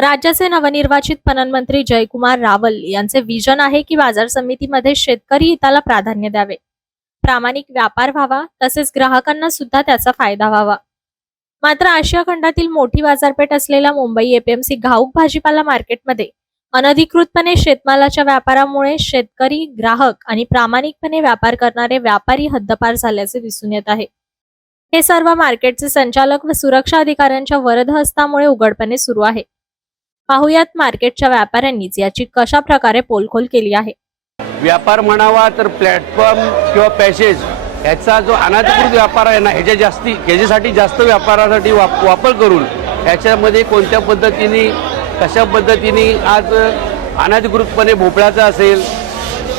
राज्याचे नवनिर्वाचित पणन मंत्री जयकुमार रावल यांचे विजन आहे की बाजार समितीमध्ये शेतकरी हिताला प्राधान्य द्यावे. प्रामाणिक व्यापार व्हावा तसेच ग्राहकांना सुद्धा त्याचा फायदा व्हावा. मात्र आशिया खंडातील मोठी बाजारपेठ असलेल्या मुंबई एपीएमसी घाऊक भाजीपाला मार्केटमध्ये अनधिकृतपणे शेतमालाच्या व्यापारामुळे शेतकरी ग्राहक आणि प्रामाणिकपणे व्यापार करणारे व्यापारी हद्दपार झाल्याचे दिसून येत आहे. हे सर्व मार्केटचे संचालक व सुरक्षा अधिकाऱ्यांच्या वरदहस्तामुळे उघडपणे सुरू आहे. पाहुयात मार्केटच्या व्यापाऱ्यांनीच याची कशा प्रकारे पोलखोल केली आहे. व्यापार म्हणावा तर प्लॅटफॉर्म किंवा पॅसेज ह्याचा जो अनाधिकृत व्यापार आहे ना ह्याच्या जास्ती ह्याच्यासाठी जास्त व्यापारासाठी वाप वापर करून ह्याच्यामध्ये कोणत्या पद्धतीने कशा पद्धतीने आज अनाधिकृतपणे भोपळ्याचा असेल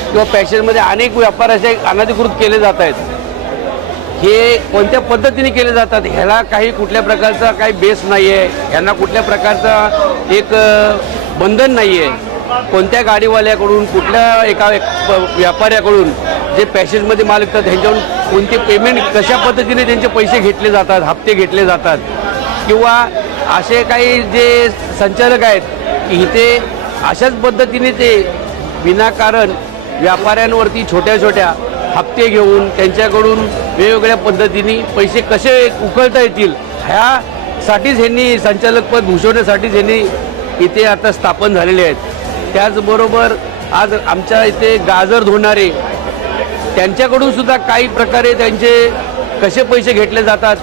किंवा पॅसेजमध्ये अनेक व्यापार असे अनाधिकृत केले जात आहेत. हे कोणत्या पद्धतीने केले जातात? ह्याला काही कुठल्या प्रकारचा काही बेस नाही आहे ह्यांना कुठल्या प्रकारचा एक बंधन नाही आहे कोणत्या गाडीवाल्याकडून कुठल्या एका प- व्यापाऱ्याकडून जे पॅसेजमध्ये माल विकतात ह्यांच्याकडून कोणते पेमेंट कशा पद्धतीने त्यांचे पैसे घेतले जातात हप्ते घेतले जातात? किंवा असे काही जे संचालक आहेत की इथे अशाच पद्धतीने ते विनाकारण व्यापाऱ्यांवरती छोट्या छोट्या हप्ते घेऊन त्यांच्याकडून वेगवेगळ्या पद्धतीने पैसे कसे उकळता येतील ह्यासाठीच ह्यांनी संचालकपद भूषवण्यासाठीच ह्यांनी इथे आता स्थापन झालेले आहेत. त्याचबरोबर आज आमच्या इथे गाजर धुणारे त्यांच्याकडून सुद्धा काही प्रकारे त्यांचे कसे पैसे घेतले जातात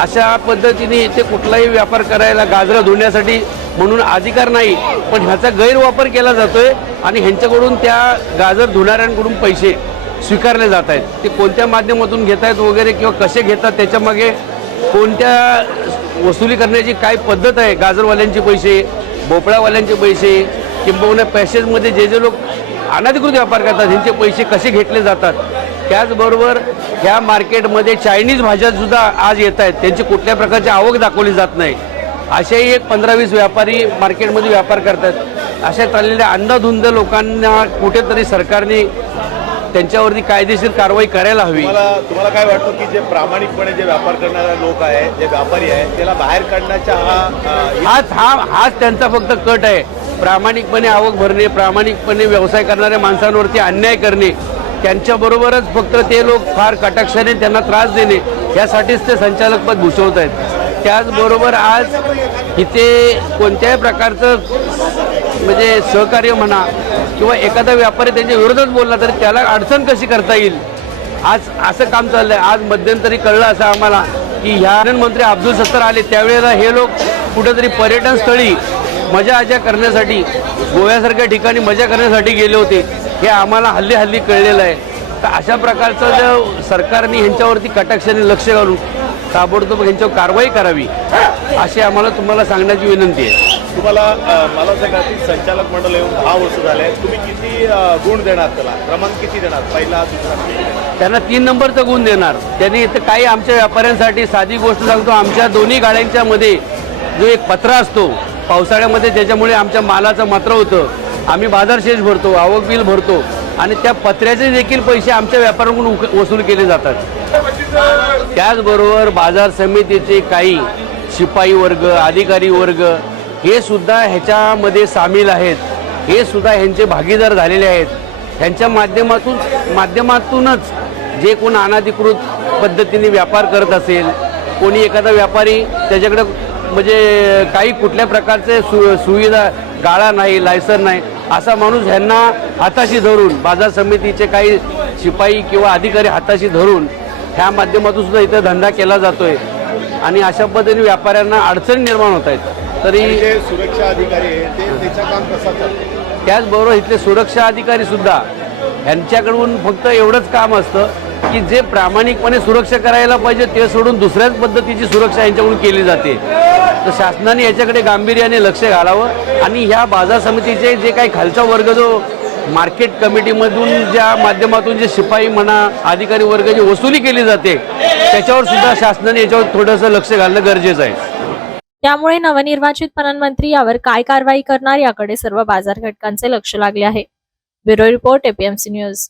अशा पद्धतीने इथे कुठलाही व्यापार करायला गाजरं धुण्यासाठी म्हणून अधिकार नाही पण ह्याचा गैरवापर केला जातोय आणि ह्यांच्याकडून त्या गाजर धुणाऱ्यांकडून पैसे स्वीकारले जात आहेत. ते कोणत्या माध्यमातून घेत आहेत वगैरे किंवा कसे घेतात त्याच्यामागे कोणत्या वसुली करण्याची काय पद्धत आहे? गाजरवाल्यांचे पैसे भोपळावाल्यांचे पैसे किंबहुना पॅसेजमध्ये जे जे लोक अनधिकृत व्यापार करतात ह्यांचे पैसे कसे घेतले जातात? त्याचबरोबर ह्या मार्केटमध्ये चायनीज भाज्यासुद्धा आज येत आहेत. त्यांची कुठल्या प्रकारची आवक दाखवली जात नाही. असेही एक पंधरा वीस व्यापारी मार्केटमध्ये व्यापार करतात. अशा चाललेल्या अंधाधुंद लोकांना कुठेतरी सरकारने त्यांच्यावरती कायदेशीर कारवाई करायला हवी. तुम्हाला तुम्हाला काय वाटतं की जे प्रामाणिकपणे जे व्यापार करणारे लोक आहेत जे व्यापारी आहेत त्याला बाहेर काढण्याचा हा हाच हा हाच त्यांचा फक्त कट आहे. प्रामाणिकपणे आवक भरणे प्रामाणिकपणे व्यवसाय करणाऱ्या माणसांवरती अन्याय करणे त्यांच्याबरोबरच फक्त ते लोक फार कटाक्षाने त्यांना त्रास देणे यासाठीच ते संचालकपद भूषवत आहेत. त्याचबरोबर आज इथे कोणत्याही प्रकारचं म्हणजे सहकार्य म्हणा किंवा एखादा व्यापारी त्यांच्या विरोधात बोलला तर त्याला अडचण कशी करता येईल? आज असं काम चाललंय. आज मध्यंतरी कळलं असं आम्हाला की ह्या मंत्री अब्दुल सत्तार आले. त्यावेळेला हे लोक कुठेतरी पर्यटन स्थळी मजा आजा करण्यासाठी गोव्यासारख्या ठिकाणी मजा करण्यासाठी गेले होते. हे आम्हाला हल्ली हल्ली कळलेलं आहे. तर अशा प्रकारचं जर सरकारने ह्यांच्यावरती कटाक्षाने लक्ष घालून ताबडतोब ह्यांच्यावर कारवाई करावी अशी आम्हाला तुम्हाला सांगण्याची विनंती आहे. तुम्हाला मला सांगा की संचालक मंडळ येऊन दहा वर्ष झाले तुम्ही किती गुण देणार त्याला? क्रमांक किती देणार? पहिला दुसरा? त्यांना तीन नंबरचा गुण देणार. त्यांनी इथं काही आमच्या व्यापाऱ्यांसाठी साधी गोष्ट सांगतो. आमच्या दोन्ही गाड्यांच्या मध्ये जो एक पत्रा असतो पावसाळ्यामध्ये त्याच्यामुळे आमच्या मालाचं मात्र होतं आम्ही बाजार शेष भरतो आवक बिल भरतो आणि त्या पत्र्याचे देखील पैसे आमच्या व्यापाऱ्यांकडून वसूल केले जातात. त्याचबरोबर बाजार समितीचे काही शिपाई वर्ग अधिकारी वर्ग हे सुद्धा ह्याच्यामध्ये सामील आहेत. हे सुद्धा ह्यांचे भागीदार झालेले आहेत. ह्यांच्या माध्यमातून माध्यमातूनच जे कोण अनाधिकृत पद्धतीने व्यापार करत असेल कोणी एखादा व्यापारी त्याच्याकडे म्हणजे काही कुठल्या प्रकारचे सु सुविधा गाळा नाही लायसन नाही असा माणूस ह्यांना हाताशी धरून बाजार समितीचे काही शिपाई किंवा अधिकारी हाताशी धरून ह्या माध्यमातून सुद्धा इथं धंदा केला जातोय. आणि अशा पद्धतीने व्यापाऱ्यांना अडचणी निर्माण होत आहेत. तरी सुरक्षा अधिकारी त्याचबरोबर इथले सुरक्षा अधिकारी सुद्धा यांच्याकडून फक्त एवढंच काम असतं की जे प्रामाणिकपणे सुरक्षा करायला पाहिजे ते सोडून दुसऱ्याच पद्धतीची सुरक्षा यांच्याकडून केली जाते. तर शासनाने याच्याकडे गांभीर्याने लक्ष घालावं. आणि ह्या बाजार समितीचे जे काही खालचा वर्ग जो मार्केट कमिटीमधून ज्या माध्यमातून जे शिपाई म्हणा अधिकारी वर्ग जी वसुली केली जाते त्याच्यावर सुद्धा शासनाने याच्यावर थोडंसं लक्ष घालणं गरजेचं आहे. त्यामुळे नवनिर्वाचित प्रधानमंत्री मंत्री यावर काय कारवाई करणार याकडे सर्व बाजार घटकांचे लक्ष लागले आहे. Bureau report APMC news